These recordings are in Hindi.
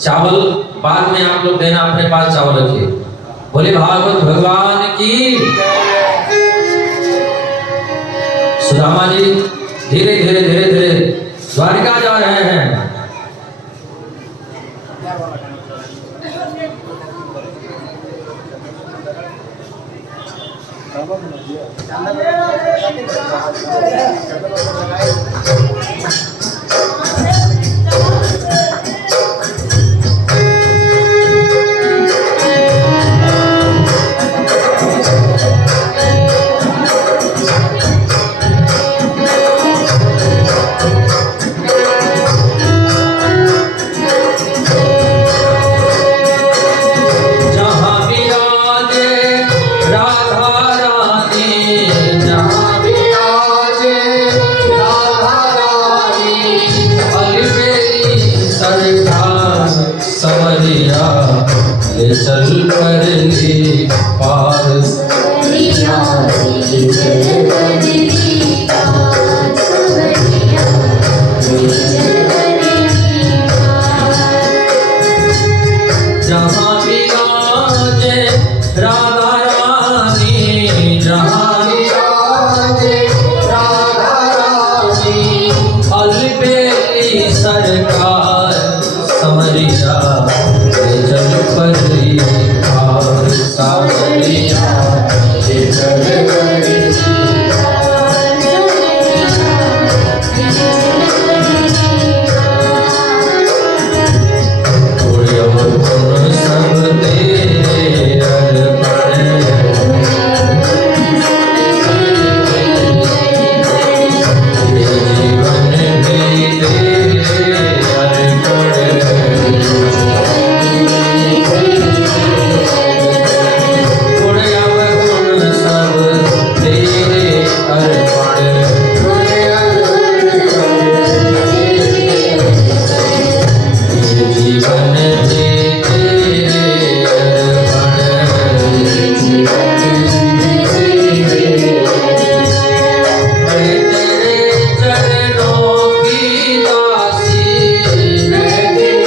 चावल बाद में आप लोग देना, अपने पास चावल रखिए। बोले भागवत भगवान की। सुदामा जी धीरे धीरे धीरे धीरे द्वारिका जा रहे हैं। ले चल परली पार सवरिया ले चल परली पार सवरिया ले चल परली पार जहाँ विराजे राधा रानी जहाँ विराजे राधा रानी अलबेली सरकार समरिया ले चल परली पार सावरिया ले चल परली पार सवरिया ले चल परली पार गुण सब तेरे अर्पण ये जीवन भी तेरे अर्पण गुण अवगुण सब तेरे अर्पण ये जीवन भी तेरे अर्पण मैं तेरे चरणों की दासी मैं तेरे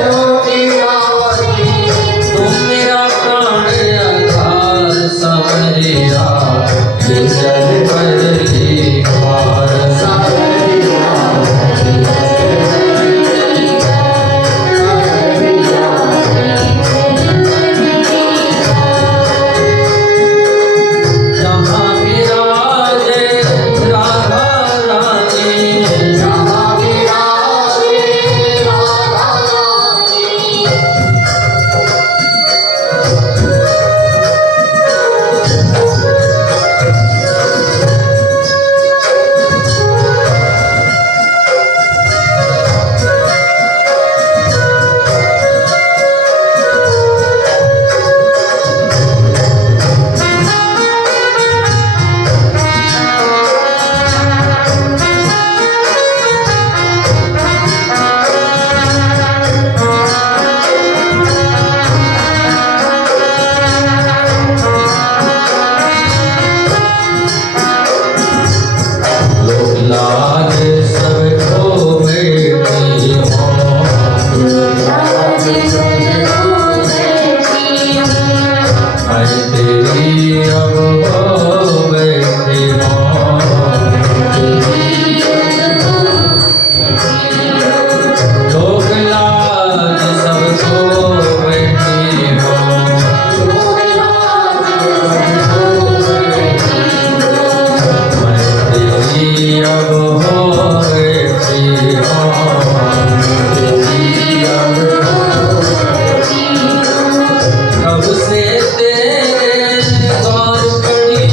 चरणों की तुम मेरा प्राण आधार समरिया ले चल परली पार जहाँ विराजे राधा रानी लोग लाज सबको बेटी हो मैं तेरी अब हो बेटी हो लोग लाज सबको बेटी हो मैं तेरी अब हो बेटी हो कब से तेरे द्वार खड़ी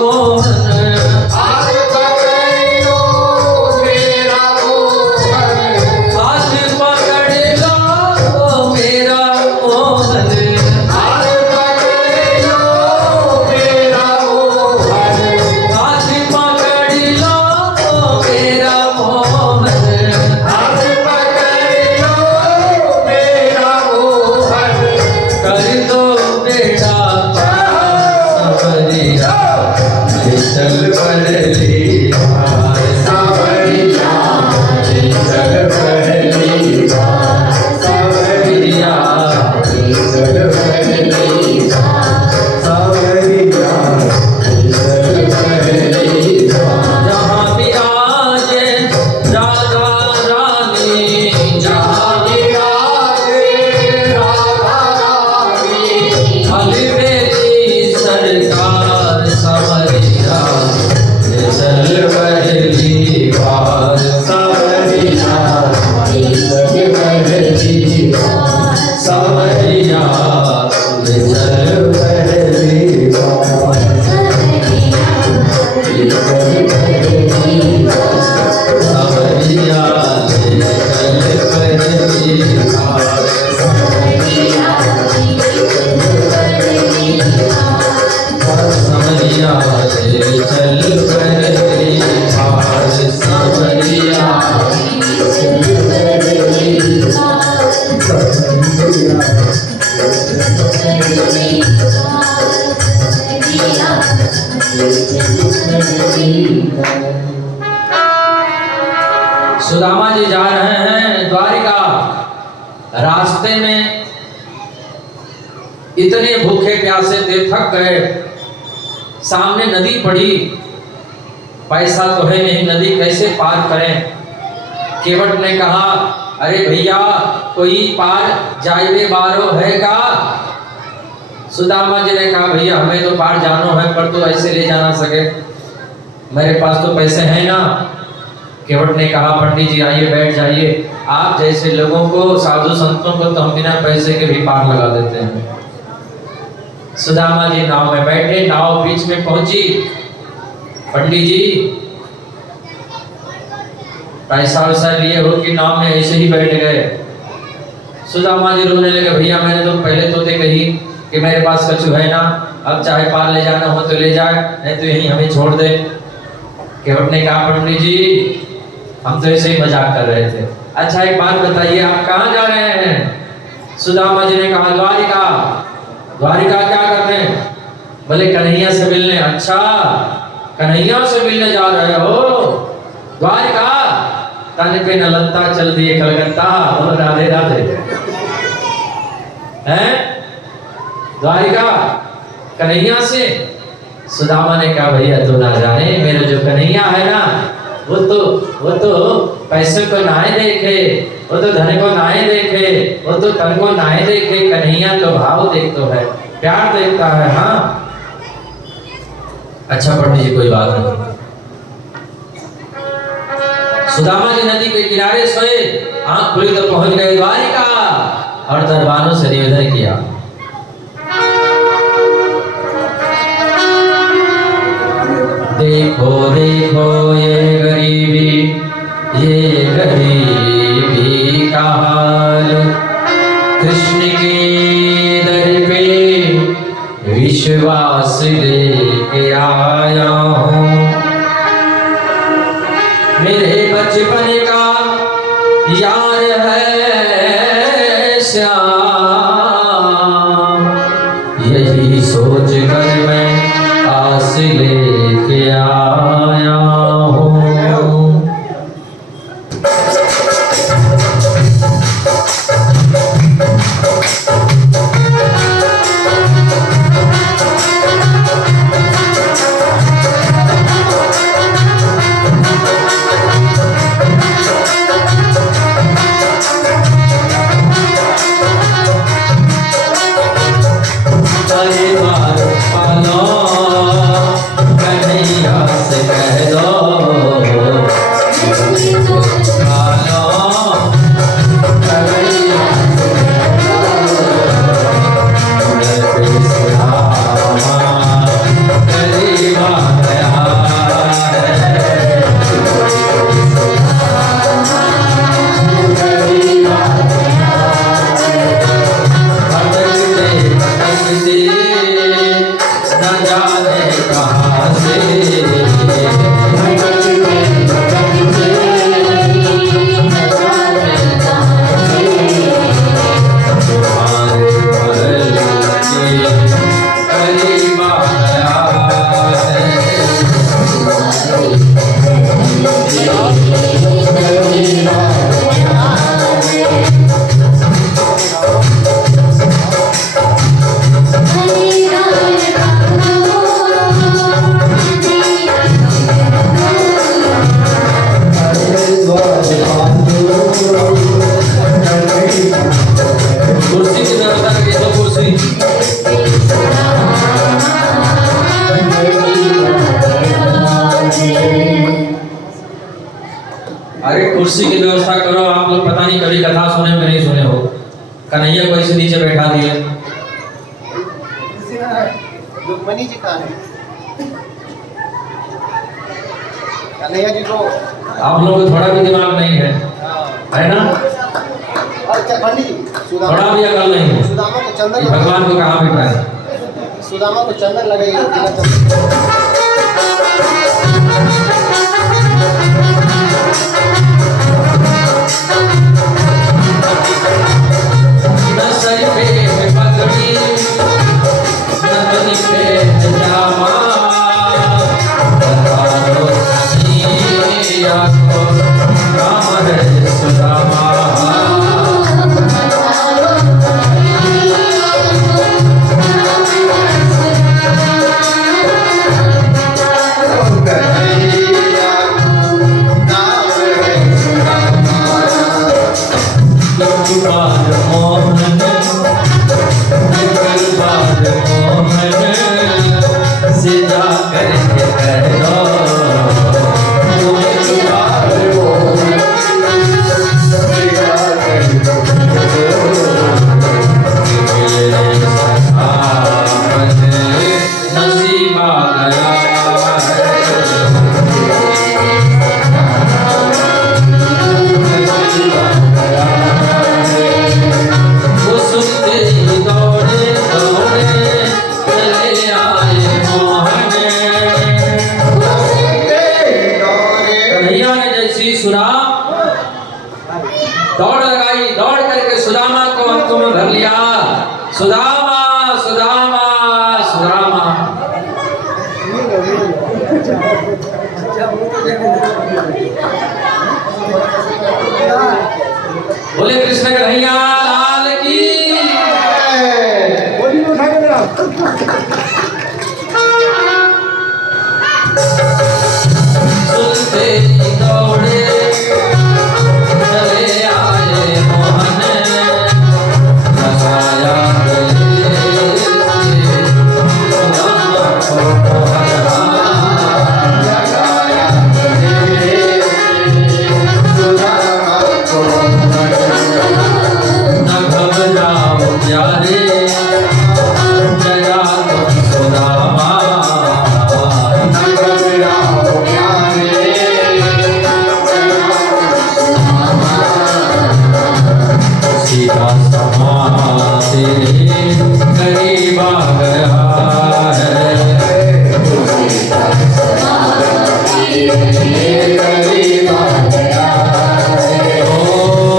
मोहन हाथ पकड़ लो मेरा मोहन हाथ पकड़ लो मेरा मोहन हाथ पकड़ लो मेरा मोहन हाथ पकड़ लो मेरा मोहन हाथ पकड़ लो मेरा मोहन कर दो बेटा सवरिया चल पहली बार सावरिया चल पहली बार सवरिया चल पहली बार सावरिया चल पहली बार जहाँ विराजे राधा रानी जहाँ अलबेली सरकार सवरिया चल पहली बार सवरिया सवरिया चल पहली बार सवरिया चल पहली बार सवरिया चल पहली बार सवरिया सुदामा जी जा रहे हैं द्वारिका। रास्ते में इतने भूखे प्यासे थे, थक गए। सामने नदी पड़ी, पैसा तो है नहीं, नदी कैसे पार करें। केवट ने कहा, अरे भैया कोई पार जाइए बारो है का। सुदामा जी ने कहा, भैया हमें तो पार जानो है, पर तो ऐसे ले जा ना सके, मेरे पास तो पैसे हैं ना। केवट ने कहा, पंडित जी आइए बैठ जाइए, आप जैसे लोगों को, साधु संतों को तो हम बिना पैसे के भी पार लगा देते हैं। सुदामा जी नाव में बैठे, नाव बीच में पहुंची। पंडित जी पैसा वैसा लिए हो कि नाव में ऐसे ही बैठ गए। सुदामा जी रोने लगे, भैया मैंने तो पहले तो कही कि मेरे पास कछु है ना, अब चाहे पार ले जाना हो तो ले जाए, नहीं तो यहीं हमें छोड़ दे। केवट ने कहा, पंडित जी हम तो ऐसे ही मजाक कर रहे थे, अच्छा एक बात बताइए आप कहाँ जा रहे हैं। सुदामा जी ने कहा, द्वारिका। द्वारिका क्या करने? बोले कन्हैया से मिलने। अच्छा कन्हैया से मिलने जा रहे हो द्वारिका, तन पे नलत्ता चल दिए कलकत्ता। बोलो राधे राधे। हैं द्वारिका कन्हैया से? सुदामा ने कहा, भैया तू ना जाने, मेरा जो कन्हैया है ना, वो तो पैसे को नाए देखे, वो तो धन को नाए देखे, वो तो तन को नाए देखे, कन्हैया तो भाव देखता है, प्यार देखता है। हाँ अच्छा पंडित जी कोई बात नहीं। सुदामा जी नदी के किनारे सोए, आंख खुली तो पहुंच गए द्वारिका और दरबारों से निवेदन किया, देखो देखो ये गरीबी का हाल, कृष्ण के दर पे विश्वास लेके आया हूँ। मेरे बचपन का यार है श्याम, यही सोच कर मैं आस लेके आया हूँ। परिवार पालो कन्हैया से कह दो, कहाँ से तुम्हारे महल के करीब आया कुर्सी की व्यवस्था करिए तो कुर्सी अरे कुर्सी की व्यवस्था करो। आप लोग पता नहीं कभी कथा सुने में नहीं सुने हो। कन्हैया को ऐसे नीचे बैठा दिए। रुक्मणी जी कहाँ है? कन्हैया जी को आप लोगों को थोड़ा भी दिमाग नहीं है, है ना? और क्या पंडित जी थोड़ा भी अकल नहीं है। सुदामा को कि चंदन भगवान को कहाँ बिठाए? सुदामा को चंदन लगाइए बिना चंदन न सर पे पगड़ी न बनी पे जामा बता दो कन्हैया को राम है सुदामा। बार मोहन बार मोहन से जा करके कह दो बार मोहन से जा करके मेरे सखावत नसीबा गया वो सुनते ही दौड़े दौड़े चले आए मोहन। कन्हैया ने जैसी सुना दौड़ लगाई, दौड़ करके सुदामा को अंकों में भर लिया। सुदामा सुदामा सुदामा बोले कृष्ण कन्हैया लाल की। सुनते ही दौड़े चले आए मोहन लगाया गले से सुदामा को मोहरा लगाया गले से सुदामा को न घबराओ प्यारे जगा तुम सुदामा न घबराओ प्यारे सीधा समा से करीब आ गया है। करीब आ गया है। ओ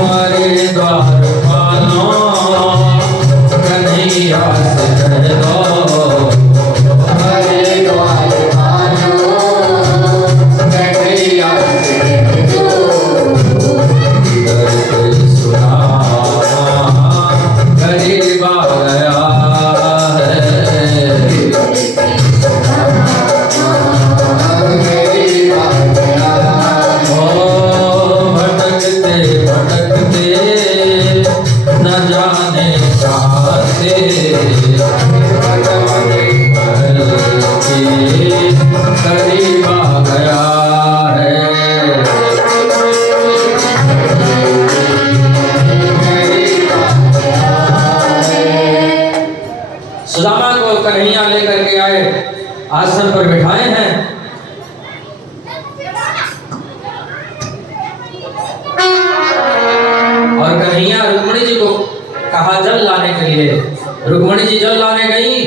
हरे द्वार पालों कन्हैया से कह दो हरे द्वार पालों कन्हैया से कह दो इधर कोई सुदामा करीब आ गया है। ओ भटकते भटकते न जाने कहाँ से हमारे महल के करीब आ गया है। सुदामा को कन्हैया लेकर के आए, आसन पर बिठाए हैं। और कन्हैया रुक्मणी जी को कहा जल लाने के लिए। रुक्मणी जी जल लाने गई,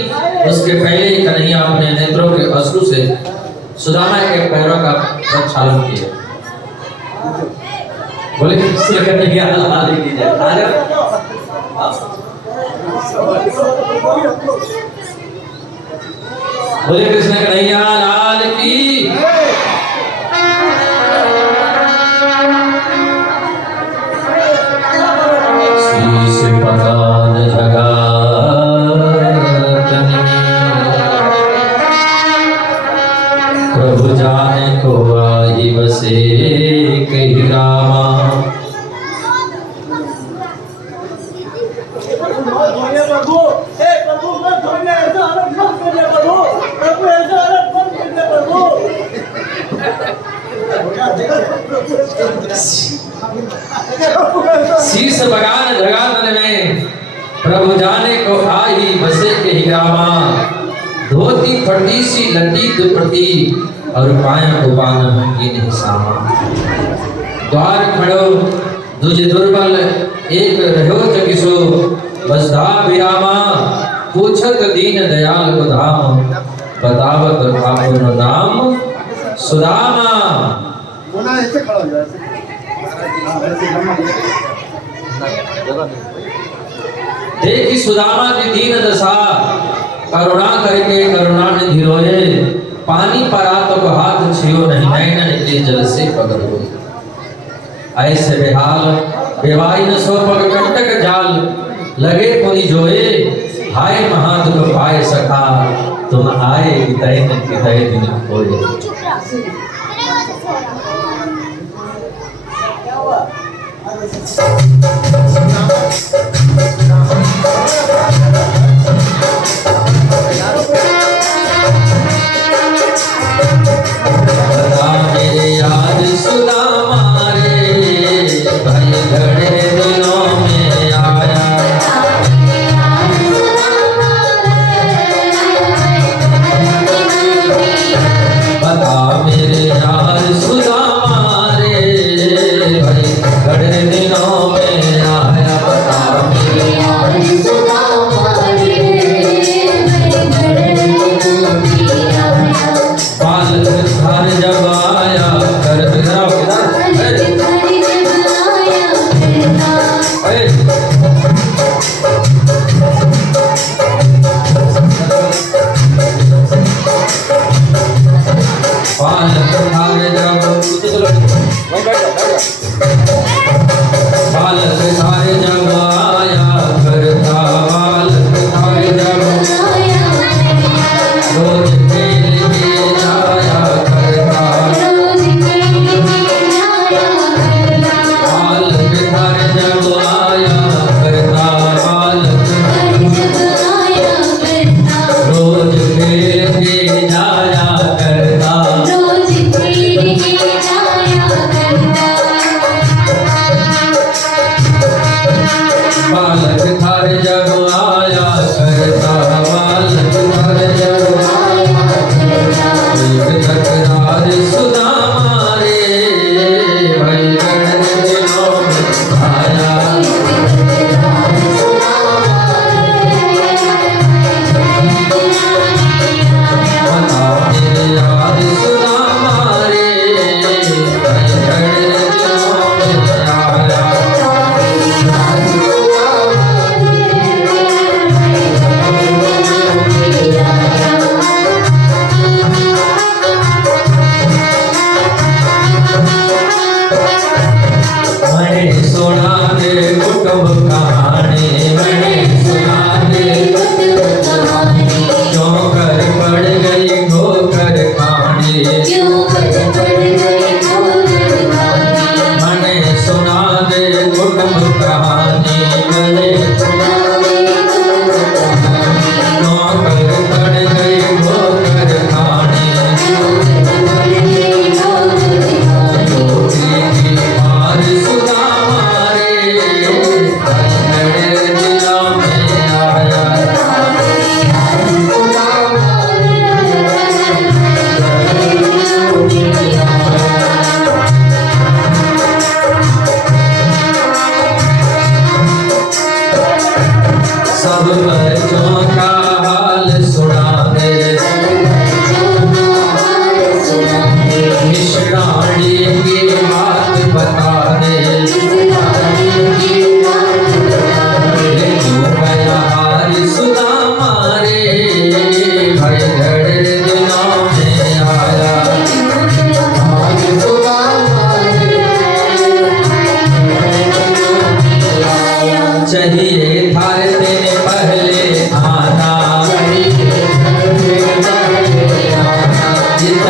उसके पहले ही कन्हैया अपने नेत्रों के अश्रु से सुदामा के पैरों का प्रक्षालन किया। बोले कृष्ण कन्हैया लाल की जय। आ जाओ। बोले कृष्ण कन्हैया लाल की। शीश पकान प्रभु जाने को आई बसे कही रामा। शीश बगान जगान में प्रभु जाने को आई बसे के हिरामा। धोती फटी सी लटी दुपट्टी और पाया उबान की नहीं सामा। द्वार खड़ो दुज दुर्बल एक रहो जगिसो बसधा विरामा। पूछत दीन दयाल को धाम बतावत आपनो नाम सुदामा। होना ऐसे खड़ा हो जाए देखी सुदामा की दीन दशा करुणा करके करुणा निधि रोए। पानी परा तो हाथ छियो नहीं नैन निकले जल से पकड़ हो। ऐसे बेहाल बेवाई न सो पग कंटक जाल लगे पुनि जोए। हाय महादुख पाए सखा तुम आए कितने दिन होए। याद सुदामा रे भाई घड़े दिनों में आया। बता मेरे यार सुदामा रे भाई घड़े दिनों में आया। बता मेरे यार सुदामा रे पालक घर जब आया कर बिगड़ा पालक घर जब आया करता बालक घर जब रोज खेल के जाया करता। बालक घर जब आया करता बालक रोज खेल के जाया करता।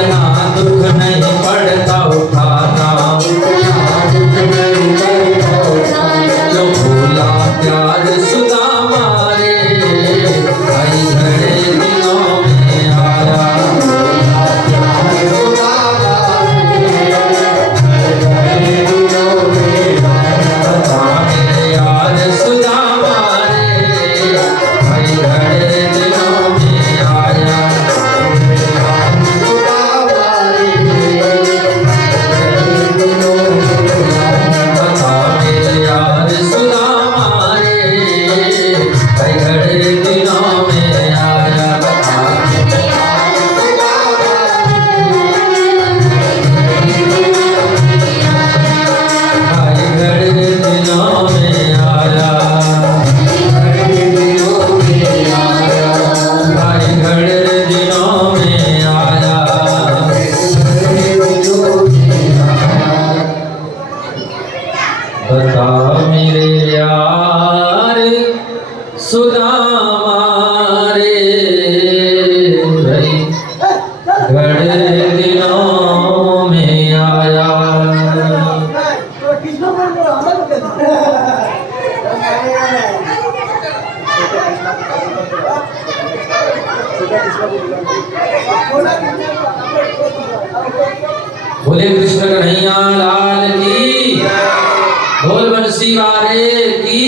इतना दुख नहीं पड़ता उठाना, जो भूला प्यार सुदामा रे, आई घड़े दिनों में आया। बता मेरे यार सुदामा रे, आई घड़े दिनों में आया। बता मेरे यार सुदामा रे, आई घड़े दिनों में आया। बता आई घड़े दिनों में आया। आई घड़े दिनों में आया। बता मेरे यार सुदामा रे, घड़े दिनों में आया। बोले कृष्ण कन्हैया लाल की, बोल बंसी वाले की।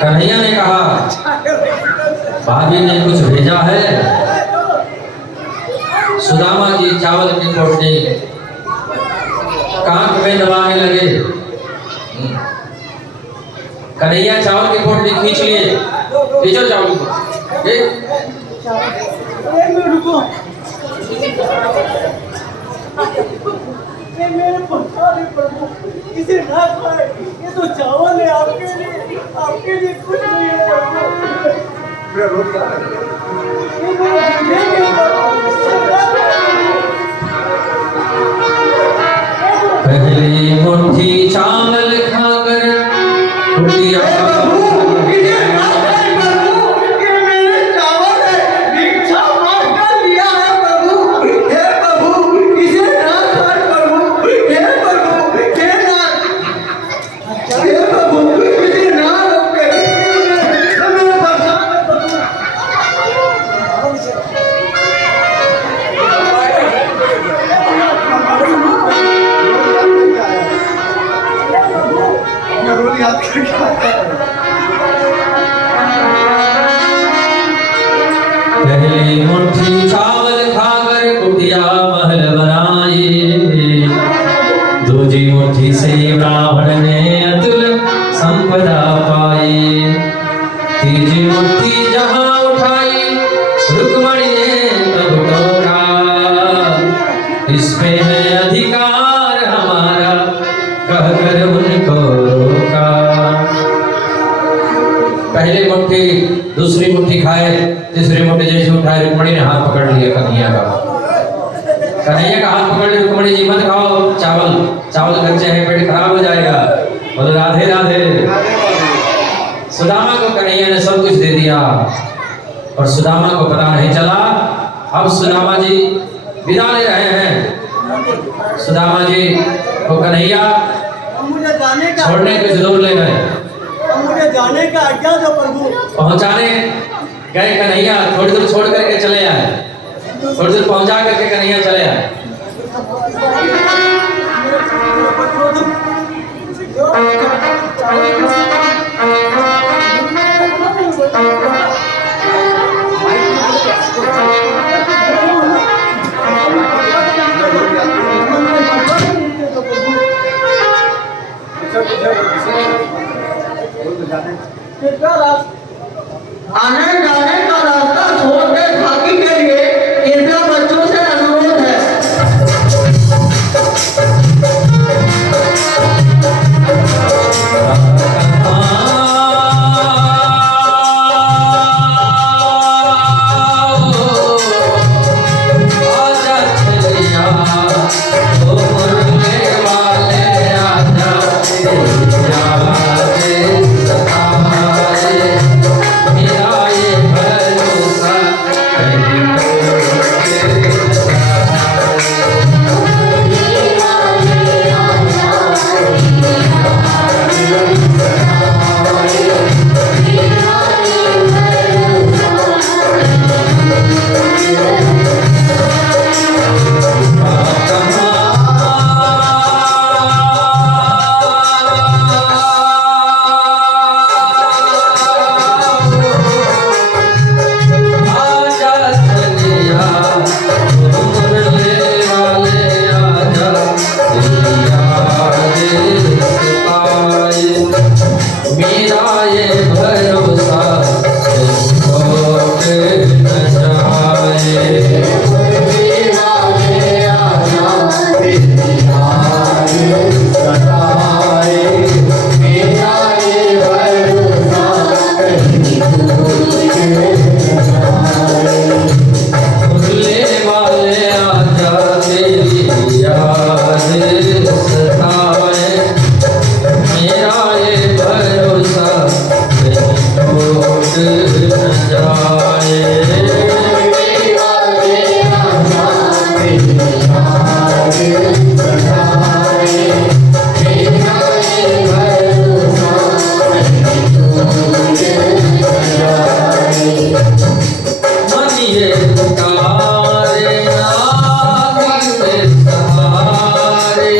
कन्हैया ने कहा भाभी ने कुछ भेजा है। सुदामा जी चावल की पोटली कांख में दबाने लगे। कन्हैया चावल की पोटली खींच लिए, खींचो चावल को। मेरे पत्थर प्रभु इसे ना खाए, ये तो चावल है आपके लिए कुछ नहीं है प्रभु। मेरा रोज क्या है? ये मेरा पहली मुट्ठी चावल खाकर कुटिया पहली मुट्ठी चावल खाकर कुटिया महल बनाए, दूजी मुट्ठी से ब्राह्मण ने अतुल संपदा पाई, तीजी मुट्ठी जहां उठाई रुक्मणी ने तब टोका, इस पे है अधिकार हमारा कहकर उनको रोका। पहली मुट्ठी दूसरी मुट्ठी खाए, तीसरी मुट्ठी जैसे उठाए रुक्मणी ने हाथ पकड़ लिया कन्हैया का। कन्हैया का हाथ पकड़ लिया, रुक्मणी जी मत खाओ चावल, चावल कच्चे हैं पेट खराब हो जाएगा। बोले राधे राधे। सुदामा को कन्हैया ने सब कुछ दे दिया और सुदामा को पता नहीं चला। अब सुदामा जी विदा ले रहे हैं। सुदामा जी को कन्हैया मुझे जाने का छोड़ने कुछ दूर ले गए, मुझे जाने का आज्ञा दो प्रभु। पहुंचाने गए कन्हैया, थोड़ी दूर छोड़ करके चले आए, थोड़ी दूर पहुंचा करके कन्हैया चले आए। आने जाने का रास्ता छोड़ के भागी के लिए कृपया बच्चों से अनुरोध है। सताए, मेरा ये भरोसा कहीं टूट न जाए। मन ये पुकारे, नाथ के सहारे,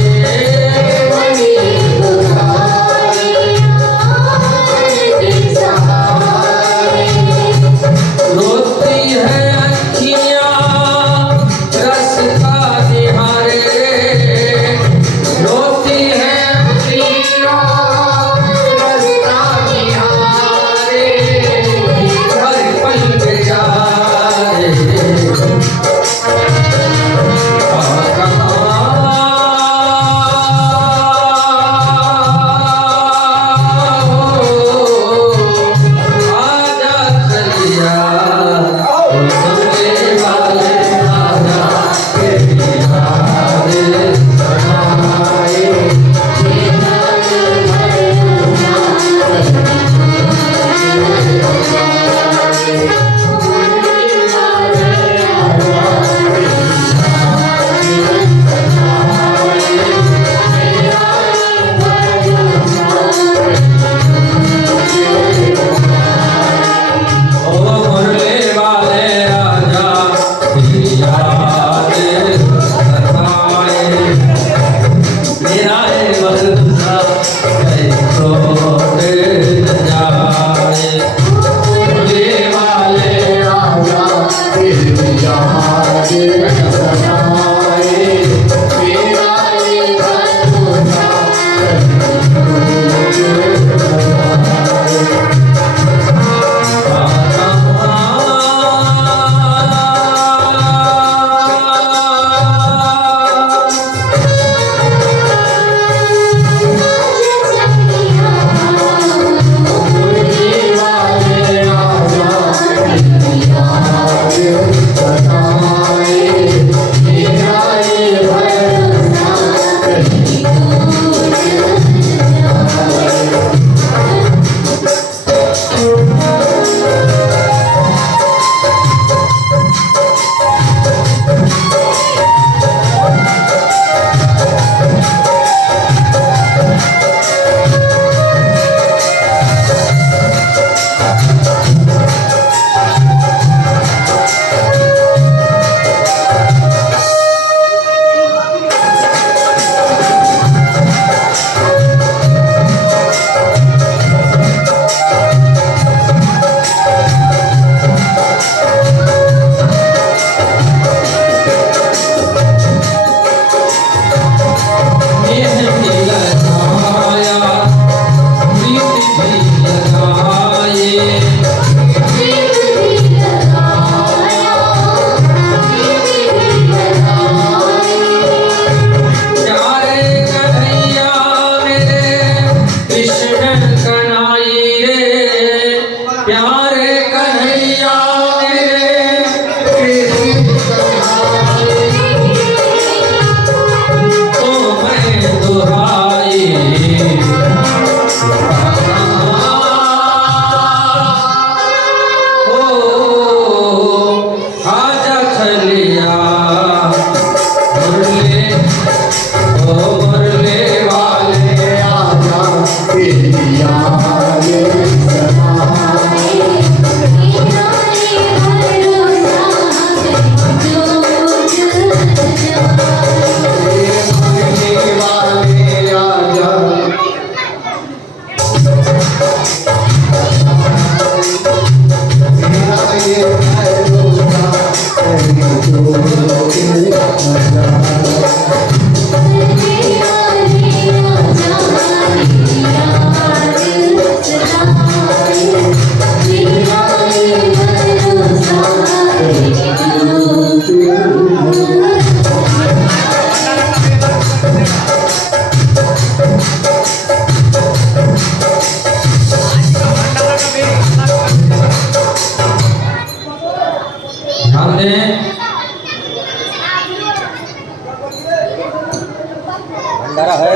भंडारा है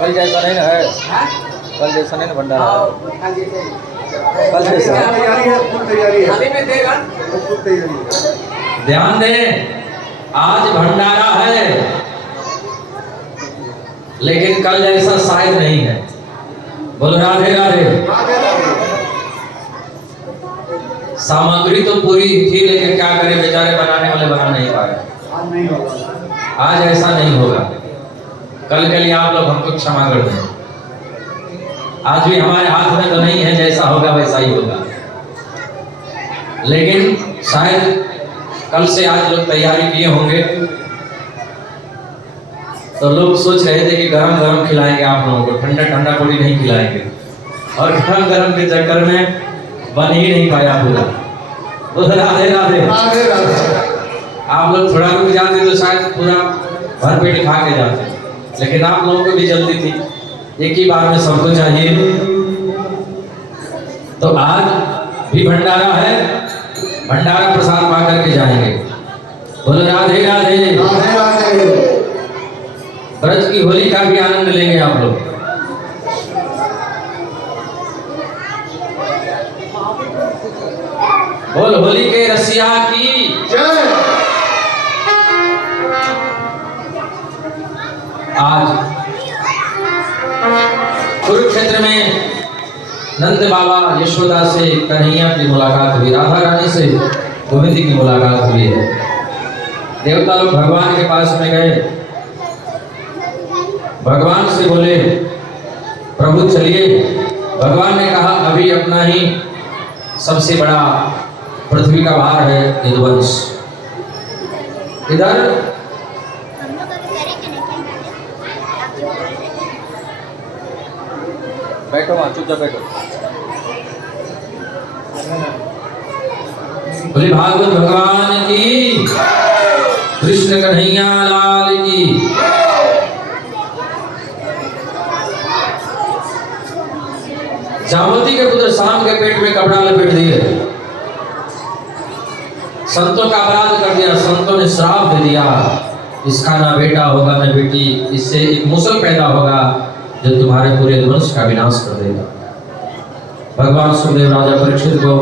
कल जैसा नहीं ना है, कल जैसा नहीं ना भंडारा कल जैसा। तैयारी है, फुल तैयारी है, फुल तैयारी है। ध्यान दें, आज भंडारा है लेकिन कल जैसा शायद नहीं है। बोलो राधे राधे। सामग्री तो पूरी थी लेकिन क्या करें, बेचारे बनाने वाले बना नहीं पाए। आज नहीं होगा, आज ऐसा नहीं होगा। कल के लिए आप लोग हमको क्षमा कर दें। आज भी हमारे हाथ में तो नहीं है, जैसा होगा वैसा ही होगा। लेकिन शायद कल से आज लोग तैयारी किए होंगे तो लोग सोच रहे थे कि गरम गरम खिलाएंगे आप लोगों को, ठंडा ठंडा पूरी नहीं खिलाएंगे। और गरम गरम के चक्कर में बन ही नहीं पाया पूरा। तो राधे राधे। राधे राधे। आप लोग थोड़ा रुक जाते तो शायद पूरा भर पेट खा के जाते, लेकिन आप लोगों को भी जल्दी थी, एक ही बार में सबको चाहिए। तो आज भी भंडारा है, भंडारा प्रसाद पा करके जाएंगे। बोलो राधे राधे। राधे राधे। ब्रज की होली का भी आनंद लेंगे आप लोग। बोल होली के रसिया की जय। आज कुरुक्षेत्र में नंद बाबा यशोदा से कन्हैया की मुलाकात हुई, राधा रानी से गोविंद की मुलाकात हुई है। देवता लोग भगवान के पास में गए, भगवान से बोले प्रभु चलिए। भगवान ने कहा अभी अपना ही सबसे बड़ा पृथ्वी का भार है यदुवंश। इधर बैठो वहां, चुपचाप बैठो। बोले भागवत भगवान की, कृष्ण कन्हैया लाल की। जामवती के पुत्र शाम के पेट में कपड़ा लपेट दिए, संतों का अपराध कर दिया, संतों ने श्राप दे दिया, इसका ना बेटा होगा ना बेटी, इससे एक मुसल पैदा होगा जो तुम्हारे पूरे वंश का विनाश कर देगा। भगवान सुखदेव राजा परीक्षित को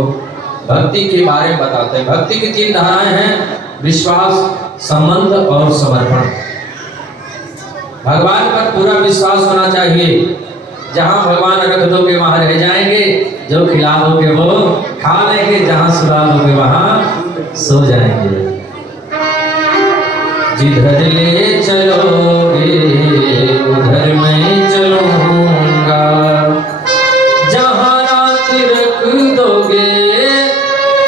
भक्ति के बारे में बताते हैं। भक्ति की 3 धाराएं हैं, विश्वास, संबंध और समर्पण। भगवान पर पूरा विश्वास होना चाहिए। जहां भगवान रख दोगे वहां रह जाएंगे, जो खिला दोगे वो खा लेंगे, जहां सुला दोगे वहां सो जाएंगे। जिधर ले चलोगे उधर मैं चलूंगा, जहां रात रख दोगे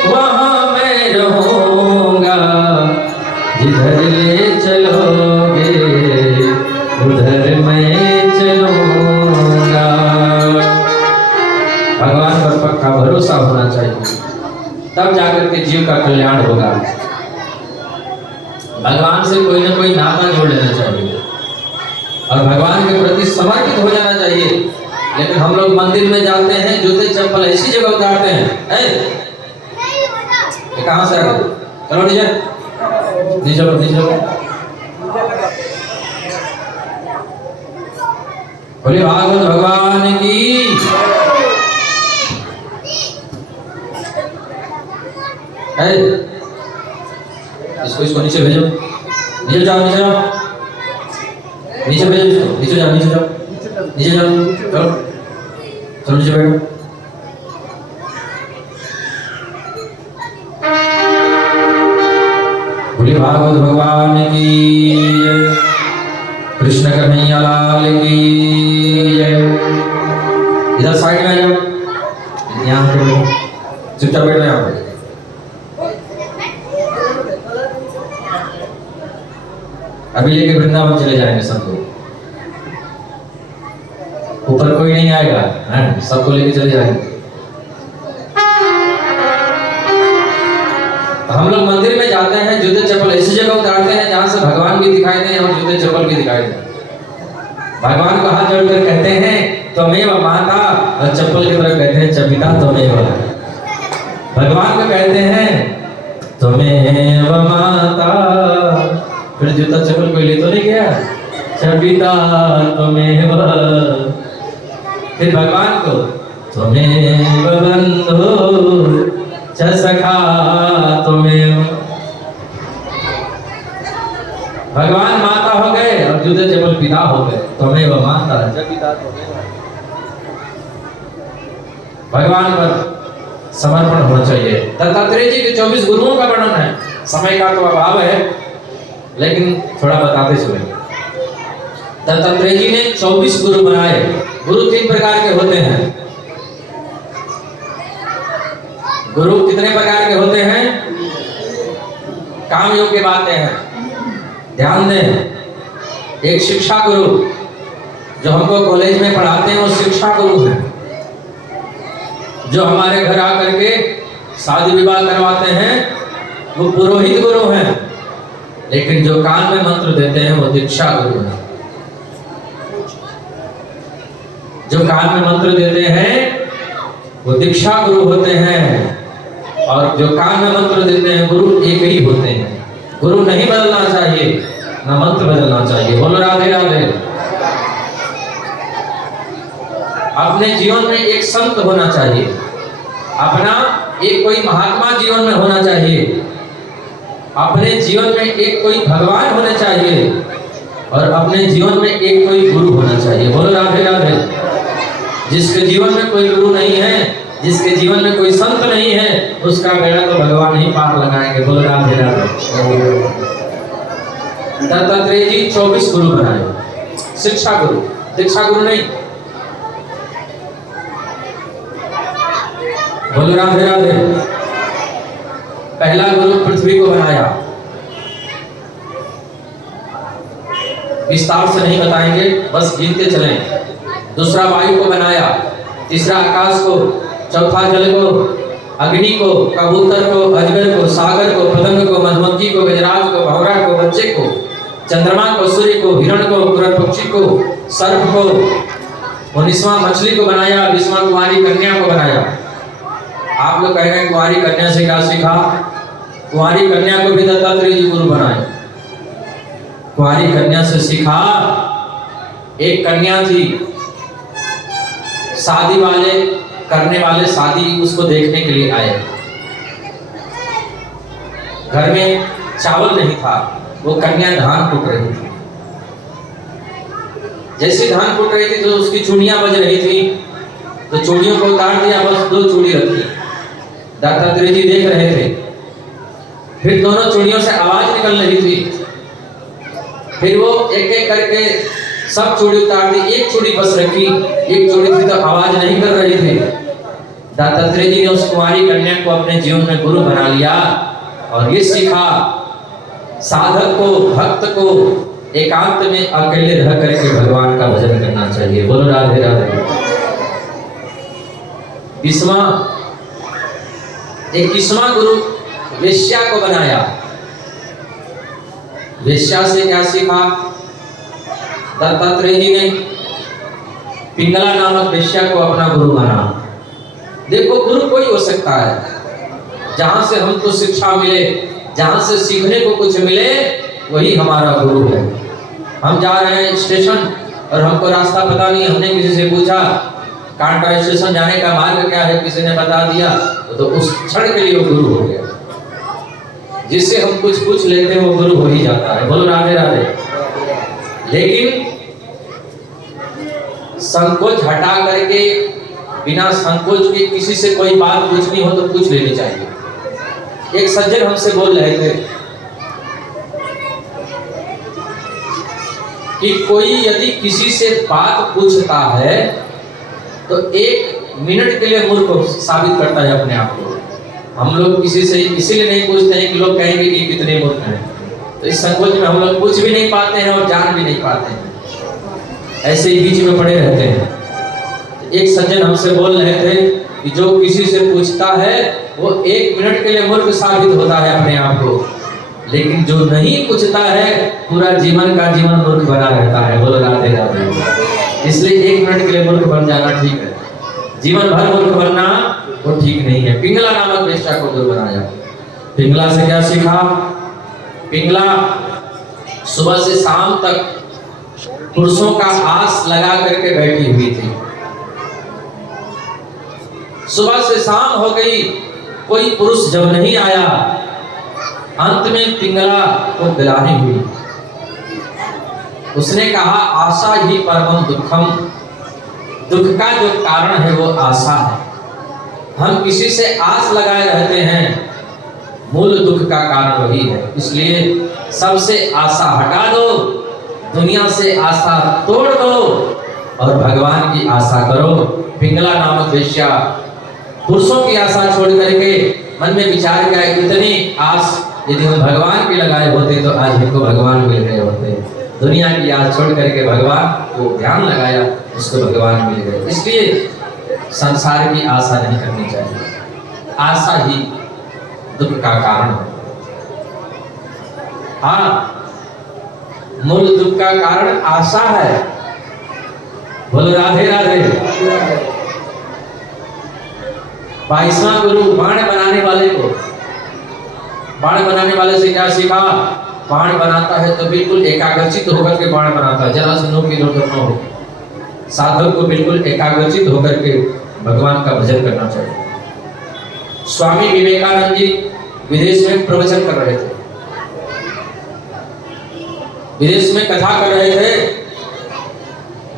वहां मैं रहूंगा। जिधर ले चलोगे उधर मैं चलूंगा। भगवान पर पक्का भरोसा होना चाहिए, तब जाकर के जीव का कल्याण होगा। भगवान से कोई ना कोई नाता जोड़ लेना चाहिए और भगवान के प्रति समर्पित हो जाना चाहिए। लेकिन हम लोग मंदिर में जाते हैं, जूते चप्पल ऐसी जगह उतारते हैं। ये कहाँ से आ गए? चलो नीचे नीचे नीचे। बोले भागवत भगवान की। इसको नीचे भेजो, नीचे जाओ, नीचे जाओ, नीचे भेजो इसको, नीचे जाओ, नीचे जाओ, नीचे जाओ, चलो चलो नीचे बैठो। बोले भागवत भगवान की जय, कृष्ण कन्हैया लाल की जय। इधर साइड में आ जाओ, यहाँ पे चुपचाप बैठो यहाँ पे। अभी लेके वृंदावन चले जाएंगे सबको, ऊपर कोई नहीं आएगा, हैं? सबको लेके चले जाएंगे। हम लोग मंदिर में जाते हैं, जूते चप्पल ऐसी जगह उतारते हैं जहां से भगवान भी दिखाई दे और जूते चप्पल भी दिखाई दे। भगवान को हाथ जोड़कर कहते हैं त्वमेव माता, और चप्पल की तरफ कहते हैं चपिता त्वमेव। भगवान को कहते हैं त्वमेव माता, फिर जूता चप्पल कोई ले तो नहीं गया, च पिता त्वमेव, फिर भगवान को त्वमेव बंधो च सखा त्वमेव। भगवान माता हो गए और जुदे जबल पिता हो गए, त्वमेव माता च पिता त्वमेव। भगवान पर समर्पण होना चाहिए। दत्तात्रेय जी के 24 गुरुओं का वर्णन है, समय का तो अभाव है लेकिन थोड़ा बताते चले। दत्तात्रेय जी ने 24 गुरु बनाए। गुरु 3 प्रकार के होते हैं। गुरु कितने प्रकार के होते हैं? काम योग की बातें हैं, ध्यान दें। एक शिक्षा गुरु जो हमको कॉलेज में पढ़ाते हैं वो शिक्षा गुरु हैं। जो हमारे घर आकर के शादी विवाह करवाते हैं वो पुरोहित गुरु हैं। लेकिन जो कान में मंत्र देते हैं वो दीक्षा गुरु हैं। जो कान में मंत्र देते हैं वो दीक्षा गुरु होते हैं। और जो कान में मंत्र देते हैं गुरु एक ही होते हैं। गुरु नहीं बदलना चाहिए, ना मंत्र बदलना चाहिए। बोलो राधे राधे। अपने जीवन में एक संत होना चाहिए, अपना एक कोई महात्मा जीवन में होना चाहिए, अपने जीवन में एक कोई भगवान होने चाहिए और अपने जीवन में एक कोई गुरु होना चाहिए। बोलो राधे राधे। जिसके जीवन में कोई गुरु नहीं है, जिसके जीवन में कोई संत नहीं है, उसका बेड़ा तो भगवान ही पार लगाएंगे। बोलो राधे राधे। दत्तात्रेय जी 24 गुरु बनाए, शिक्षा गुरु, दीक्षा गुरु नहीं। बोलो राधे राधे। पहला गुरु पृथ्वी को बनाया, विस्तार से नहीं बताएंगे, बस गिनते चलें। दूसरा वायु को बनाया, तीसरा आकाश को, चौथा जल को, अग्नि को, कबूतर को, अजगर को, सागर को, पतंग को, मधुमक्खी को, गजराज को, भौरा को, बच्चे को, चंद्रमा को, सूर्य को, हिरण को, कुरत पक्षी को, सर्प को, 19वां मछली को बनाया, 20वां कुंवारी कन्या को बनाया। आप लोग कह रहे हैं कुंवारी कन्या से क्या सीखा? कुंवारी कन्या को भी दत्तात्रेय जी गुरु बनाए। कुंवारी कन्या से सीखा। एक कन्या थी, शादी वाले करने वाले शादी उसको देखने के लिए आए। घर में चावल नहीं था, वो कन्या धान कुट रही थी। जैसे धान कुट रही थी तो उसकी चूड़ियां बज रही थी, तो चूड़ियों को उतार दिया, बस 2 चूड़ी रखी। दत्तात्रेय जी देख रहे थे। फिर दोनों चूड़ियों से आवाज निकल रही थी। फिर वो एक एक करके सब चूड़ी उतार दी, एक चूड़ी बस रखी। एक चूड़ी थी तो आवाज नहीं कर रही थी। दत्तात्रेय जी ने उस कुंवारी कन्या को अपने जीवन में गुरु बना लिया और ये सीखा, साधक को, भक्त को एकांत में अकेले रह करके भगवान का भजन करना चाहिए। बोलो राधे राधे। 21वां गुरु वेश्या को बनाया। वेश्या से क्या सीखा? दत्तात्रेय जी ने पिंगला नामक वेश्या को अपना गुरु माना। देखो, गुरु कोई हो सकता है, जहां से हमको शिक्षा मिले, जहां से सीखने को कुछ मिले, वही हमारा गुरु है। हम जा रहे हैं स्टेशन और हमको रास्ता पता नहीं, हमने किसी से पूछा कांटा स्टेशन जाने का मार्ग क्या है, किसी ने बता दिया, तो उस क्षण के लिए वो गुरु हो गया। जिससे हम कुछ पूछ लेते हैं वो गुरु हो ही जाता है। बोलो राधे राधे। लेकिन संकोच हटा करके, बिना संकोच के किसी से कोई बात पूछनी हो तो पूछ लेनी चाहिए। एक सज्जन हमसे बोल रहे थे कि कोई यदि किसी से बात पूछता है तो 1 मिनट के लिए मूर्ख साबित करता है अपने आप को। हम लोग किसी से इसीलिए नहीं पूछते हैं कि लोग कहेंगे कि कितने मूर्ख हैं, तो इस संकोच में हम लोग पूछ भी नहीं पाते हैं और जान भी नहीं पाते हैं, ऐसे ही बीच में पड़े रहते हैं। एक सज्जन हमसे बोल रहे थे कि जो किसी से पूछता है वो 1 मिनट के लिए मूर्ख साबित होता है अपने आप को, लेकिन जो नहीं पूछता है पूरा जीवन का जीवन मूर्ख बना रहता है। बोलो राधे राधे। इसलिए 1 मिनट के लिए मूर्ख बन जाना ठीक है, जीवन भर मूर्ख बनना वो ठीक नहीं है। पिंगला नामक वेश्या को गुरु बनाया। पिंगला से क्या सीखा? पिंगला सुबह से शाम तक पुरुषों का आस लगा करके बैठी हुई थी। सुबह से शाम हो गई, कोई पुरुष जब नहीं आया, अंत में पिंगला को गिलानी हुई। उसने कहा आशा ही परमम दुखम, दुख का जो कारण है वो आशा है। हम किसी से आस लगाए रहते हैं, मूल दुख का कारण वही है। इसलिए सबसे आशा हटा दो, दुनिया से आशा तोड़ दो और भगवान की आशा करो। पिंगला नामक वेश्या पुरुषों की आशा छोड़ करके मन में विचार किया, इतनी आस यदि हम भगवान की लगाए होते तो आज हमको भगवान मिल गए होते। दुनिया की आस छोड़ करके भगवान को ध्यान लगाया, उसको भगवान मिल गए। इसलिए संसार की आशा नहीं करनी चाहिए, आशा ही दुख का कारण है। हाँ, मूल दुख का कारण आशा है। बोलो राधे राधे। 22वां गुरु बाण बनाने वाले को, बाण बनाने वाले से क्या सीखा? बाण बनाता है तो बिल्कुल एकाग्रचित होकर के बाण बनाता है, जरा से नो की नो हो। साधक को बिल्कुल एकाग्रचित होकर के भगवान का भजन करना चाहिए। स्वामी विवेकानंद जी विदेश में प्रवचन कर रहे थे, विदेश में कथा कर रहे थे।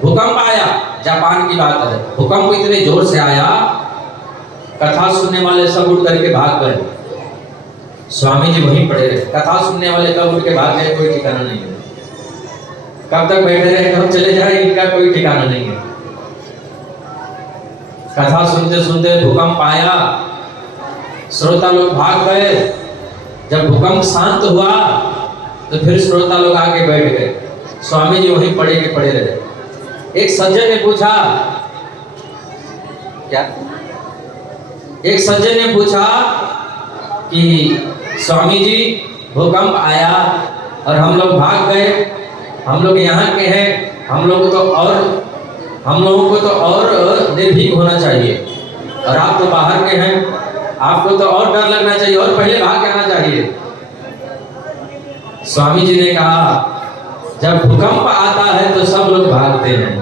भूकंप आया, जापान की बात है। भूकंप इतने जोर से आया, कथा सुनने वाले सब उठ करके भाग गए। स्वामी जी वहीं पड़े रहे। कथा सुनने वाले कब उठ के भाग गए कोई ठिकाना नहीं है, कब तक बैठे रहे कब चले जाए इनका कोई ठिकाना नहीं है। कथा सुनते सुनते भूकंप आया, श्रोता लोग भाग गए। जब भूकंप शांत हुआ तो फिर श्रोता लोग आके बैठ गए, स्वामी जी वहीं पड़े के पड़े रहे। एक सज्जन ने पूछा, क्या? एक सज्जन ने पूछा कि स्वामी जी भूकंप आया और हम लोग भाग गए, हम लोग यहाँ के हैं, हम लोगों को तो और निर्भीक होना चाहिए, और आप तो बाहर के हैं, आपको तो और डर लगना चाहिए और पहले भाग के आना चाहिए। स्वामी जी ने कहा जब भूकंप आता है तो सब लोग भागते हैं,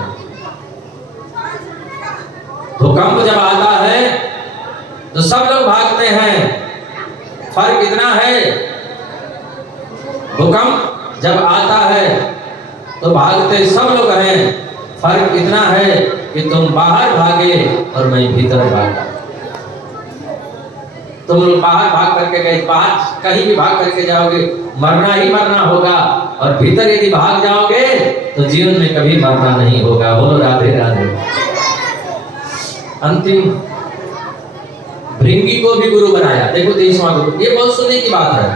भूकंप जब आता है तो सब लोग भागते हैं। फर्क इतना है, भूकंप जब आता है तो भागते सब लोग हैं, फर्क इतना है कि तुम बाहर भागे और मैं भीतर भागा। तुम लोग बाहर भाग करके गए, बाहर कहीं भी भाग करके जाओगे मरना ही मरना होगा, और भीतर यदि भाग जाओगे तो जीवन में कभी मरना नहीं होगा। बोलो राधे राधे। अंतिम भृंगी को भी गुरु बनाया। देखो 23वां गुरु, ये बहुत सुनने की बात है,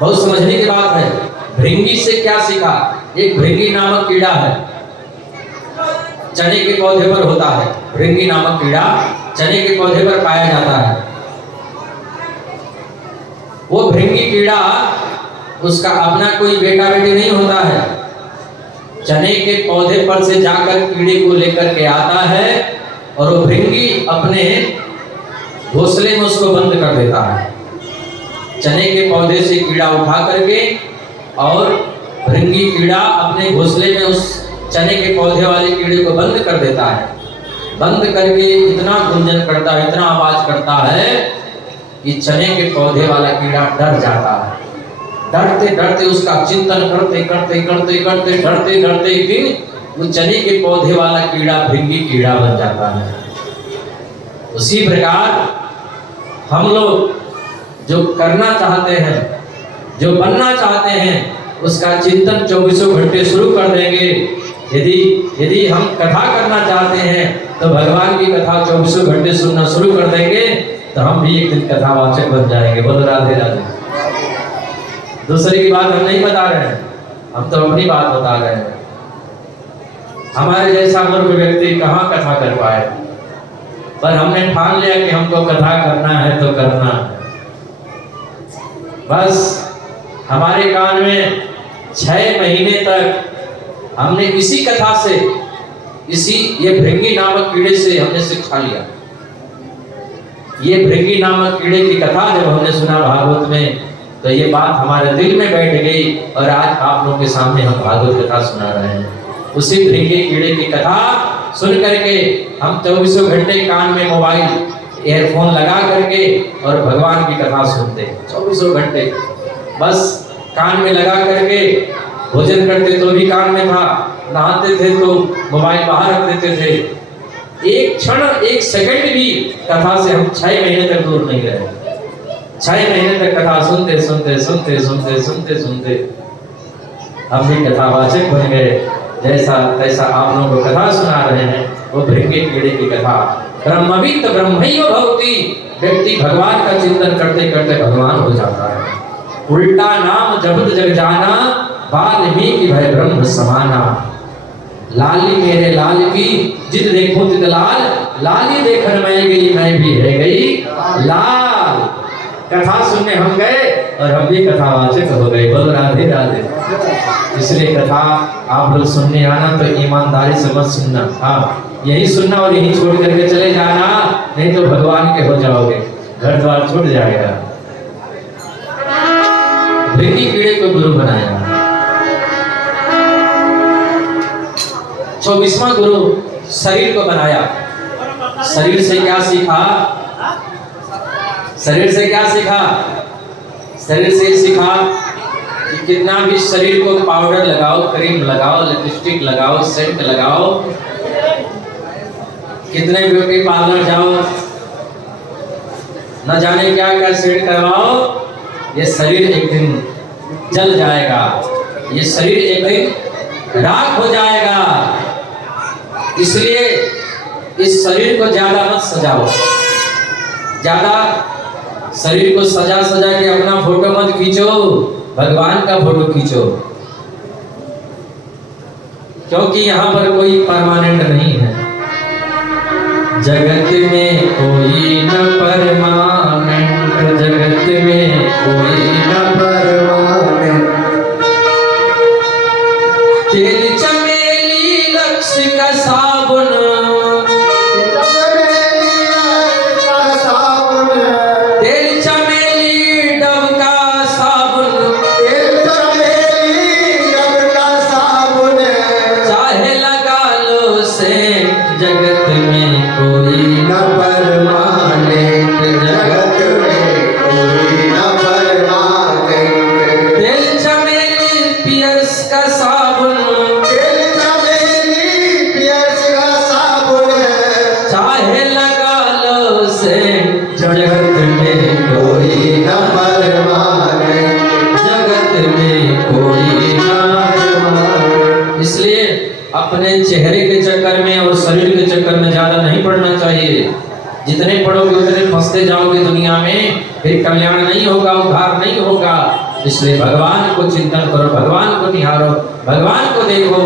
बहुत समझने की बात है। भृंगी से क्या सीखा? एक भृंगी नामक कीड़ा है, चने के पौधे पर होता है। भृंगी नामक कीड़ा चने के पौधे पर पाया जाता है। वो भृंगी कीड़ा, उसका अपना कोई बेटा बेटी नहीं होता है, चने के पौधे पर से जाकर कीड़े को लेकर के आता है और वो भृंगी अपने घोंसले में उसको बंद कर देता है। चने के पौधे से कीड़ा उठा करके और भृंगी कीड़ा अपने घोंसले में उस चने के पौधे वाले कीड़े को बंद कर देता है। बंद करके इतना गुंजन करता है, इतना आवाज करता है कि चने के पौधे वाला कीड़ा डर जाता है। डरते डरते उसका चिंतन करते करते करते करते डरते डरते एक दिन वो चने के पौधे वाला कीड़ा भृंगी कीड़ा बन जाता है। उसी प्रकार हम लोग जो करना चाहते हैं, जो बनना चाहते हैं, उसका चिंतन 24 घंटे शुरू कर देंगे। यदि हम कथा करना चाहते हैं तो भगवान की कथा 24 घंटे सुनना शुरू कर देंगे, तो हम भी एक दिन कथावाचक बन जाएंगे। बोलो राधे राधे। दूसरे की बात हम नहीं बता रहे हैं, हम तो अपनी बात बता रहे हैं। हमारे जैसा मूर्ख व्यक्ति कहाँ कथा कर पाए, पर हमने ठान लिया कि हमको कथा करना है तो करना है। बस हमारे कान में 6 महीने तक हमने इसी कथा से, ये भृंगी नामक कीड़े से हमने सिखा लिया। ये भृंगी नामक कीड़े की कथा जब हमने सुना भागवत में, तो ये बात हमारे दिल में बैठ गई और आज आप लोगों के सामने हम भागवत कथा सुना रहे हैं। उसी भृंगी कीड़े की कथा सुन करके हम 24 घंटे कान में मोबाइल ईयरफोन लगा करके और भगवान की कथा सुनते 24 घंटे, बस कान में लगा करके भोजन करते तो भी कान में था, नहाते थे तो मोबाइल बाहर रख देते थे। एक क्षण एक सेकंड भी कथा से हम 6 महीने तक दूर नहीं रहे। 6 महीने तक कथा सुनते सुनते सुनते सुनते सुनते सुनते हम भी कथावाचक बन गए। जैसा तैसा आप लोगों को कथा सुना रहे हैं वो भृंगी कीड़े की कथा। ब्रह्मविद ब्रह्मैव भवति, व्यक्ति भगवान का चिंतन करते करते भगवान हो जाता है। उल्टा नाम जपत जग जाना, वाल्मीकि भय ब्रह्म समाना। लाली मेरे लाल की जित देखो तित लाल, लाली देखन मैं गई मैं भी रह गई लाल। कथा सुनने हम गए और हम भी कथावाचक हो गए। बोलो राधे राधे। इसलिए कथा आप लोग सुनने आना तो ईमानदारी से मत सुनना। हाँ, यही सुनना और यही छोड़ करके चले जाना, नहीं तो भगवान के हो जाओगे, घर द्वार छूट जाएगा। भृंगी कीड़े को गुरु बनाया। 24वां गुरु शरीर को बनाया। शरीर से क्या सीखा? शरीर से क्या सीखा? शरीर से सीखा कि कितना भी शरीर को पाउडर लगाओ, क्रीम लगाओ, लिपस्टिक लगाओ, सेंट लगाओ, कितने ब्यूटी पार्लर जाओ, न जाने क्या क्या सेट करवाओ, ये शरीर एक दिन जल जाएगा, ये शरीर एक दिन राख हो जाएगा। इसलिए इस शरीर को ज्यादा मत सजाओ। ज्यादा शरीर को सजा सजा के अपना फोटो मत खींचो, भगवान का फोटो खींचो, क्योंकि यहाँ पर कोई परमानेंट नहीं है। जगत में कोई न परमानेंट, जगत में कोई न परमानेंट। तेल चमेली लक्स का साबुन, तेल चमेली डब का साबुन, चाहे लगा लो से जगत में कोई न परमानेंट, जगत में कोई न परमानेंट। तेल चमेली पियर्स का साबुन, तेल चमेली पियर्स का साबुन, चाहे लगा लो से जगत में कोई न परमानेंट, जगत में कोई न परमानेंट। इसलिए अपने चेहरे के चक्कर में और शरीर के चक्कर में ज्यादा नहीं पड़ना चाहिए। जितने पढ़ोगे उतने फंसते जाओगे दुनिया में, फिर कल्याण नहीं होगा, उद्धार नहीं होगा। इसलिए भगवान को चिंतन करो, भगवान को निहारो, भगवान को देखो।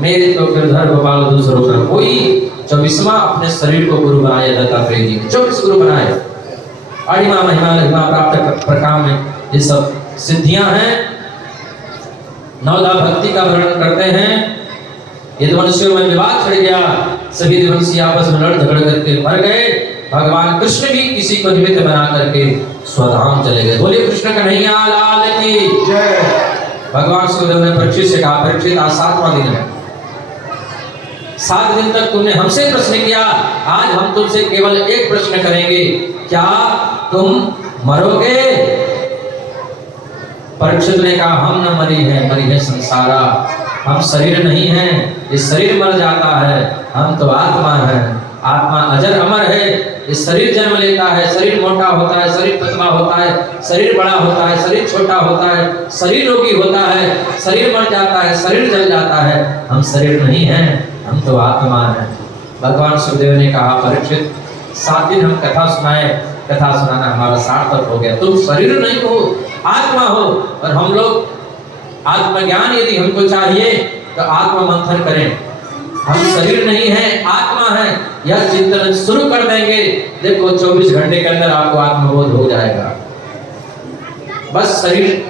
मेरे तो गिरधर गोपाल दूसरों का कोई। 24वां अपने शरीर को गुरु बनाया दत्तात्रेय जी ने, 24 गुरु बनाए। अणिमा महिमा लहिमा प्राप्त प्रकार में ये सब सिद्धियां हैं। नवदा भक्ति का वर्णन करते हैं। यदुवंशियों में विवाद छिड़ गया, सभी यदुवंशी आपस में लड़ झगड़ करके मर गए। भगवान कृष्ण भी किसी को निमित्त बना करके स्वधाम चले गए। बोलिए कृष्ण कन्हैया लाल की जय। भगवान सुखदेव ने परीक्षित से कहा, परीक्षित आज 7वां दिन है, 7 दिन तक तुमने हमसे प्रश्न किया, आज हम तुमसे केवल एक प्रश्न करेंगे, क्या तुम मरोगे? परीक्षित ने कहा, हम न मरी है संसारा, हम शरीर नहीं हैं, ये शरीर मर जाता है, हम तो आत्मा है। आत्मा अजर अमर है। ये शरीर जन्म लेता है, शरीर मोटा होता है, शरीर पतला होता है, शरीर बड़ा होता है, शरीर छोटा होता है, शरीर रोगी होता है, शरीर मर जाता है, शरीर जल जाता है, हम शरीर नहीं हैं, हम तो आत्मा है। भगवान सुखदेव ने कहा, परीक्षित 7 दिन हम कथा सुनाए, कथा सुनाना हमारा सार्थक हो गया। तुम शरीर नहीं हो, आत्मा हो, और हम लोग आत्मज्ञान यदि हमको चाहिए तो आत्म मंथन करें। हम शरीर नहीं है, आत्मा है, यह चिंतन शुरू कर देंगे, देखो 24 घंटे के अंदर आपको आत्मबोध हो जाएगा। बस शरीर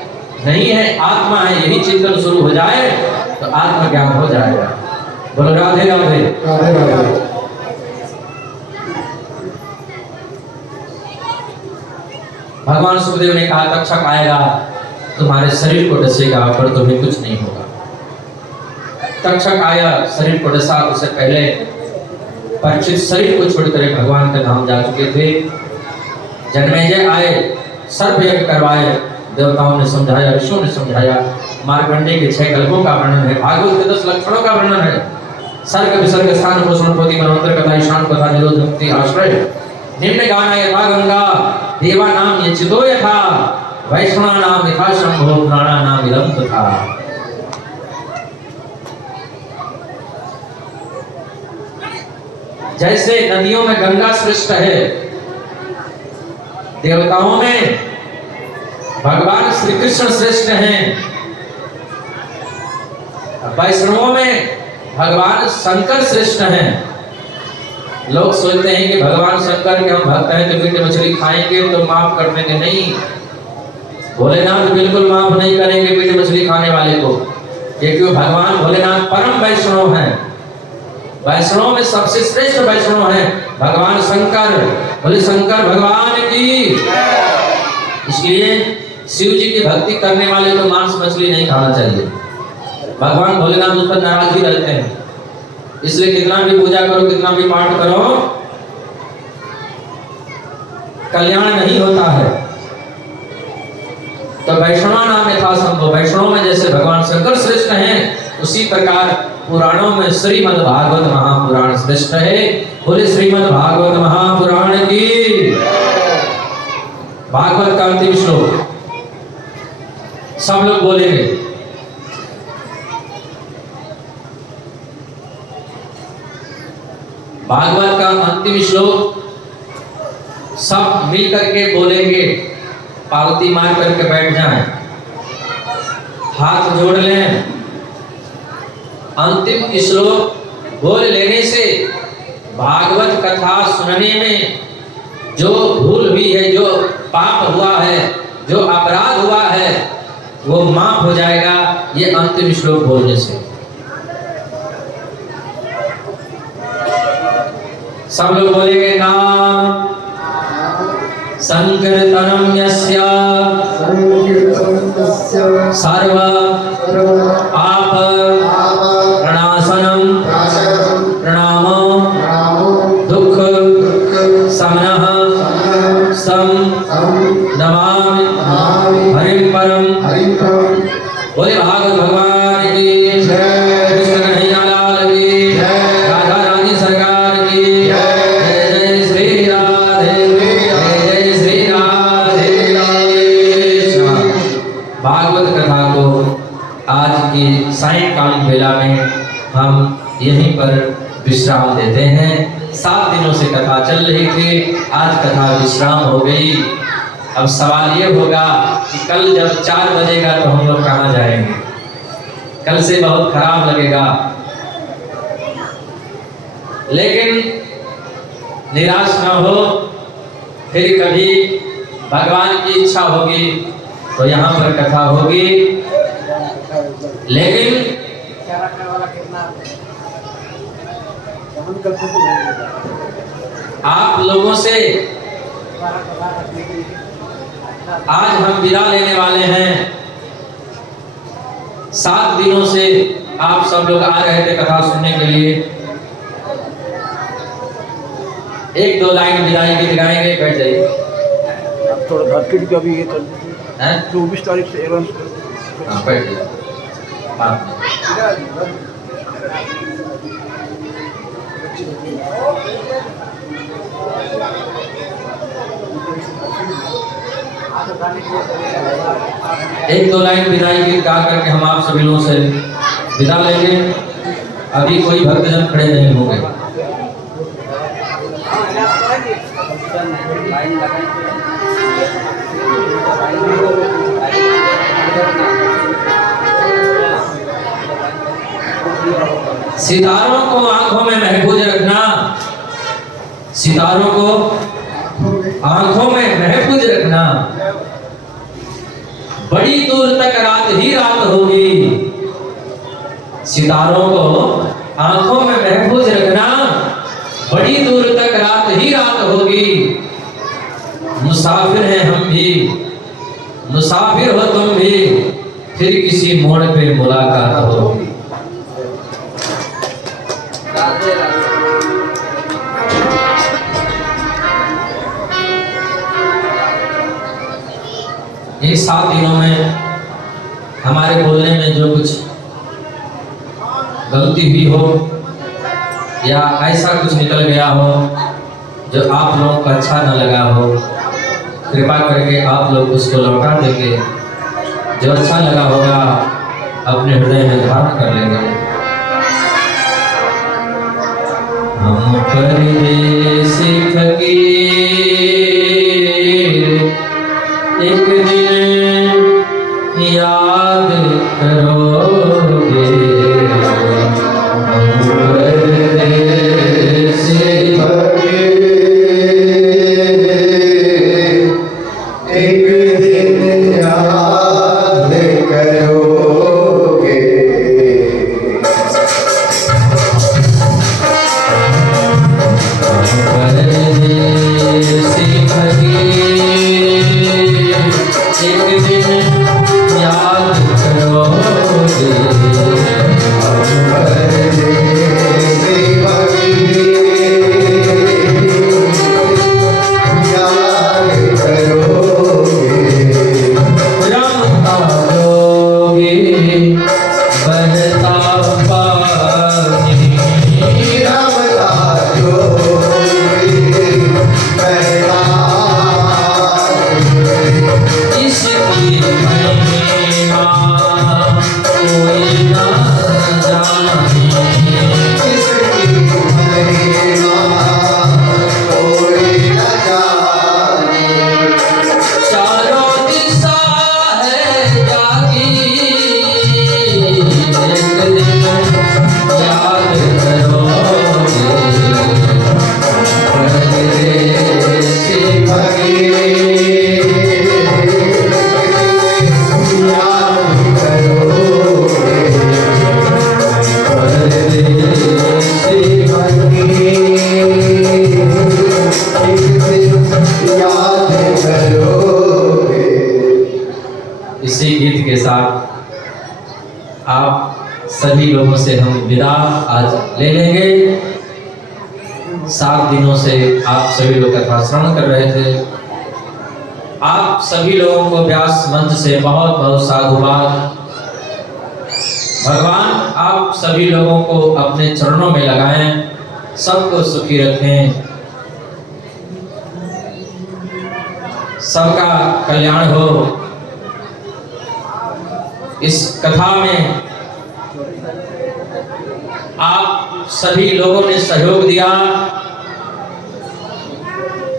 नहीं है, आत्मा है, यही चिंतन शुरू हो जाए तो आत्मज्ञान हो जाएगा। बोलो राधे राधे। राधे राधे। भगवान सुखदेव ने कहा, तक्षक आएगा, तुम्हारे शरीर को डसेगा पर तुम्हें कुछ नहीं होगा। तक्षक आया, शरीर को डसा। उससे पहले परीक्षित शरीर को छोड़कर भगवान का धाम जा चुके थे। जन्मेजय आए, सर्प यज्ञ करवाए, देवताओं ने समझाया, ऋषियों ने समझाया। मार्कंडेय के 6 कल्पों का वर्णन है, भागवत के 10 लक्षणों का वर्णन है। सर्ग विसर्ग स्थान पोषण पोति मनवंतर कथा ईशान कथा निरोध मुक्ति आश्रय निम्न गाना यथा गंगा देवा नाम यचितो यथा वैष्णवा नाम यथा शंभो पुराणा नाम इदं तथा। जैसे नदियों में गंगा श्रेष्ठ है, देवताओं में भगवान श्री कृष्ण श्रेष्ठ हैं, वैष्णवों में भगवान शंकर श्रेष्ठ हैं। लोग सोचते हैं कि भगवान शंकर के हम भक्त हैं तो मीट मछली खाएंगे तो माफ कर देंगे। नहीं, भोलेनाथ बिल्कुल माफ नहीं करेंगे मीट मछली खाने वाले को, क्योंकि भगवान भोलेनाथ परम वैष्णव हैं। वैष्णव में सबसे श्रेष्ठ वैष्णव हैं भगवान शंकर। बोले शंकर भगवान की। इसलिए शिव जी की भक्ति करने वाले को मांस मछली नहीं खाना चाहिए। भगवान भोलेनाथ उस पर नाराज ही रहते हैं। इसलिए कितना भी पूजा करो, कितना भी पाठ करो, कल्याण नहीं होता है। तो वैष्णव नाम यथा संभव, वैष्णव में जैसे भगवान शंकर श्रेष्ठ हैं, उसी प्रकार पुराणों में श्रीमद् भागवत महापुराण श्रेष्ठ है। बोले श्रीमद् भागवत महापुराण की। भागवत का अंतिम श्लोक सब लोग बोलेंगे। भागवत का अंतिम श्लोक सब मिल करके बोलेंगे। पार्वती मार करके बैठ जाएं, हाथ जोड़ लें। अंतिम श्लोक बोल लेने से भागवत कथा सुनने में जो भूल हुई है, जो पाप हुआ है, जो अपराध हुआ है, वो माफ हो जाएगा ये अंतिम श्लोक बोलने से। सब लोग बोलेंगे नाम संकीर्तनम यस्य सर्व पाप प्रणाशनम प्रणामो दुख समनः सम नमामि हरिं परम। बोले भागवत भगवान की जय, कृष्ण कन्हैया लाल की जय, राधा रानी सरकार की जय, जय श्री राधे, जय श्री राधे कृष्ण। भागवत कथा को आज की सायंकालीन वेला में हम यहीं पर विश्राम देते हैं। 7 दिनों से कथा चल रही थी, आज कथा विश्राम हो गई। अब सवाल ये होगा कि कल जब 4 बजेगा तो हम लोग कहाँ जाएंगे? कल से बहुत खराब लगेगा, लेकिन निराश ना हो। फिर कभी भगवान की इच्छा होगी तो यहाँ पर कथा होगी। लेकिन आप लोगों से आज हम विदा लेने वाले हैं। 7 दिनों से आप सब लोग आ रहे थे कथा सुनने के लिए। 1-2 लाइन विदाई गीत गाएंगे, बैठ जाइए। अब थोड़ा धरती का भी ये कर दीजिए। 24 तारीख से एलान हाँ, बैठ जाइए। एक 2 लाइन विदाई गीत गा करके हम आप सभी लोगों से विदा लेंगे। अभी कोई भक्तजन खड़े नहीं होंगे। सितारों को आंखों में महफूज रखना, सितारों को आंखों में महफूज रखना। बड़ी दूर तक रात ही रात होगी। सितारों को आंखों में महफूज रखना, बड़ी दूर तक रात ही रात होगी। मुसाफिर हैं हम भी, मुसाफिर हो तुम भी, फिर किसी मोड़ पे मुलाकात होगी। इन 7 दिनों में हमारे बोलने में जो कुछ गलती हुई हो या ऐसा कुछ निकल गया हो जो आप लोगों को अच्छा न लगा हो, कृपा करके आप लोग उसको लौटा देंगे। जो अच्छा लगा होगा अपने हृदय में धारण कर लेंगे। हम परदेसी फकीर एक दिन याद करोगे। हम परदेसी फकीर एक दिन याद करोगे। परदेसी फकीर एक दिन याद करोगे। परदेसी फकीर याद करोगे। रमता लोगे बहता पानी, रमता इसकी महिमा कोई न जाने, इसकी महिमा कोई न जाने। चारों दिशा है जागी, एक दिन याद करोगे। परदेसी फकीर इसी गीत के साथ आप सभी लोगों से हम विदा आज ले लेंगे। 7 दिनों से आप सभी लोग कथा श्रवण कर रहे थे। आप सभी लोगों को व्यास मंच से बहुत बहुत साधुवाद। भगवान आप सभी लोगों को अपने चरणों में लगाएं, सबको सुखी रखें, सबका कल्याण हो। इस कथा में आप सभी लोगों ने सहयोग दिया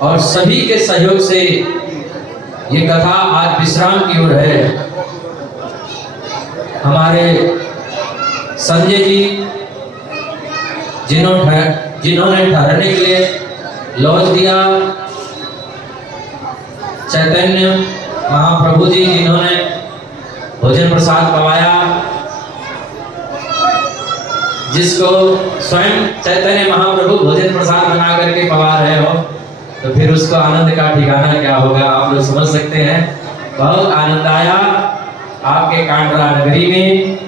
और सभी के सहयोग से ये कथा आज विश्राम की ओर है। हमारे संजय जी जिन्होंने ठहरने के लिए लॉज दिया, चैतन्य महाप्रभु जी जिन्होंने भोजन प्रसाद पवाया, जिसको स्वयं चैतन्य महाप्रभु भोजन प्रसाद बना करके पवा रहे हो, तो फिर उसको आनंद का ठिकाना क्या होगा आप लोग समझ सकते हैं। बहुत आनंद आया आपके कांडरा नगरी में।